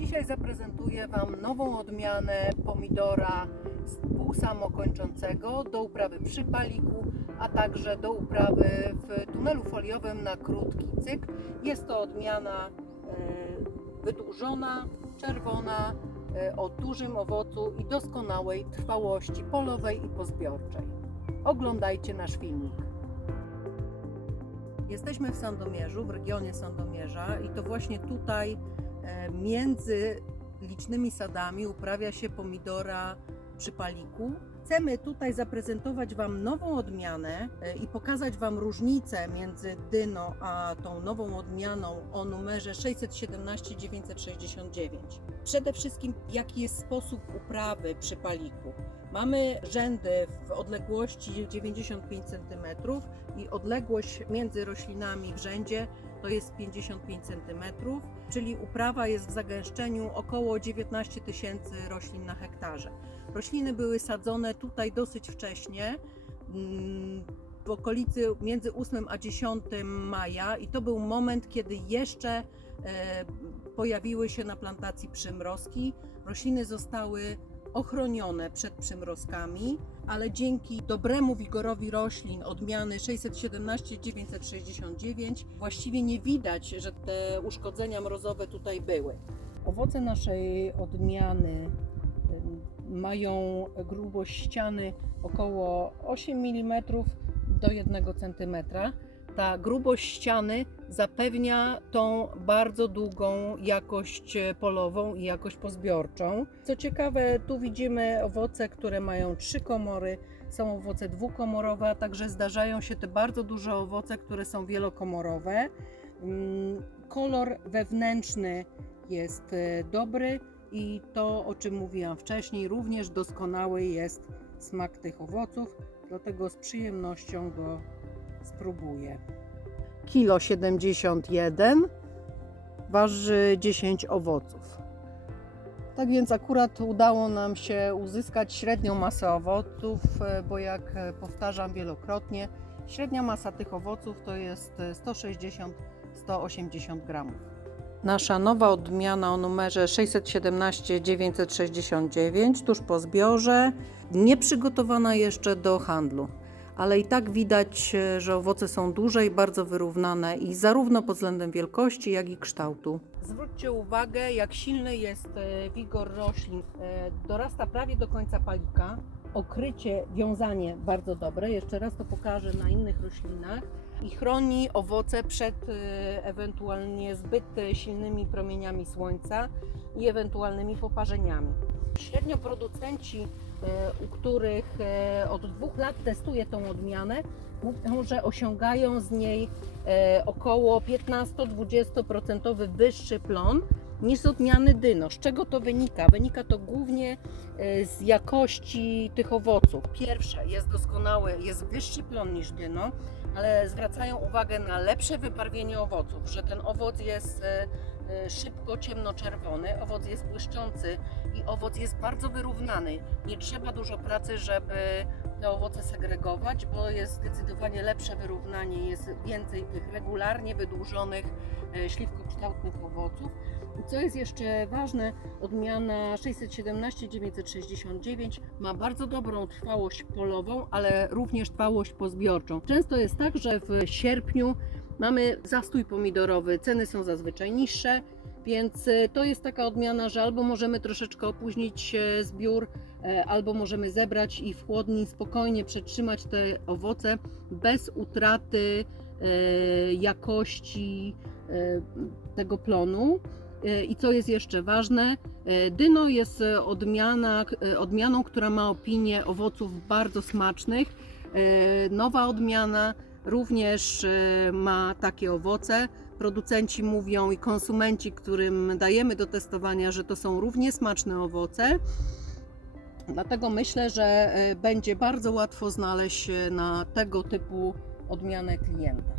Dzisiaj zaprezentuję Wam nową odmianę pomidora półsamokończącego do uprawy przy paliku, a także do uprawy w tunelu foliowym na krótki cykl. Jest to odmiana e, wydłużona, czerwona, e, o dużym owocu i doskonałej trwałości polowej i pozbiorczej. Oglądajcie nasz filmik. Jesteśmy w Sandomierzu, w regionie Sandomierza i to właśnie tutaj między licznymi sadami uprawia się pomidora przy paliku. Chcemy tutaj zaprezentować Wam nową odmianę e, i pokazać Wam różnicę między dyno a tą nową odmianą o numerze 617-969. Przede wszystkim jaki jest sposób uprawy przy paliku. Mamy rzędy w odległości 95 cm i odległość między roślinami w rzędzie to jest 55 cm, czyli uprawa jest w zagęszczeniu około 19 tysięcy roślin na hektarze. Rośliny były sadzone tutaj dosyć wcześnie, mm, w okolicy między 8 a 10 maja i to był moment, kiedy jeszcze e, pojawiły się na plantacji przymrozki. Rośliny zostały ochronione przed przymrozkami, ale dzięki dobremu wigorowi roślin odmiany 617-969 właściwie nie widać, że te uszkodzenia mrozowe tutaj były. Owoce naszej odmiany mają grubość ściany około 8 mm do 1 cm. Ta grubość ściany zapewnia tą bardzo długą jakość polową i jakość pozbiorczą. Co ciekawe, tu widzimy owoce, które mają trzy komory, są owoce dwukomorowe, a także zdarzają się te bardzo duże owoce, które są wielokomorowe. Mm, Kolor wewnętrzny jest e, dobry i to, o czym mówiłam wcześniej, również doskonały jest smak tych owoców, dlatego z przyjemnością go spróbuję. Kilo 71 waży 10 owoców. Tak więc akurat udało nam się uzyskać średnią masę owoców, e, bo jak e, powtarzam wielokrotnie, średnia masa tych owoców to jest e, 160-180 gramów. Nasza nowa odmiana o numerze 617-969 tuż po zbiorze, nie przygotowana jeszcze do handlu ale i tak widać, e, że owoce są duże i bardzo wyrównane i zarówno pod względem wielkości, jak i kształtu. Zwróćcie uwagę, jak silny jest e, wigor roślin. E, Dorasta prawie do końca palika. Okrycie, wiązanie bardzo dobre. Jeszcze raz to pokażę na innych roślinach. I chroni owoce przed e, ewentualnie zbyt silnymi promieniami słońca i ewentualnymi poparzeniami. Średnio producenci e, u których e, od dwóch lat testuję tą odmianę, mówią, że osiągają z niej około 15-20% wyższy plon niż z odmiany dyno. Z czego to wynika? Wynika to głównie e, z jakości tych owoców. Pierwsze, jest doskonały, jest wyższy plon niż dyno, ale zwracają uwagę na lepsze wybarwienie owoców, że ten owoc jest e, e, szybko ciemnoczerwony, owoc jest błyszczący i owoc jest bardzo wyrównany. Nie trzeba dużo pracy, żeby te owoce segregować, bo jest zdecydowanie lepsze wyrównanie, jest więcej tych regularnie wydłużonych, e, śliwkokształtnych owoców. Co jest jeszcze ważne, odmiana 617-969 ma bardzo dobrą trwałość polową, ale również trwałość pozbiorczą. Często jest tak, że w sierpniu mamy zastój pomidorowy, ceny są zazwyczaj niższe, więc e, to jest taka odmiana, że albo możemy troszeczkę opóźnić e, zbiór, e, albo możemy zebrać i w chłodni spokojnie przetrzymać te owoce bez utraty jakości tego plonu. E, I co jest jeszcze ważne, e, dyno jest odmiana, odmianą, która ma opinię owoców bardzo smacznych. Nowa odmiana również ma takie owoce. Producenci mówią i konsumenci, którym dajemy do testowania, że to są równie smaczne owoce. Dlatego myślę, że będzie bardzo łatwo znaleźć na tego typu odmianę klienta.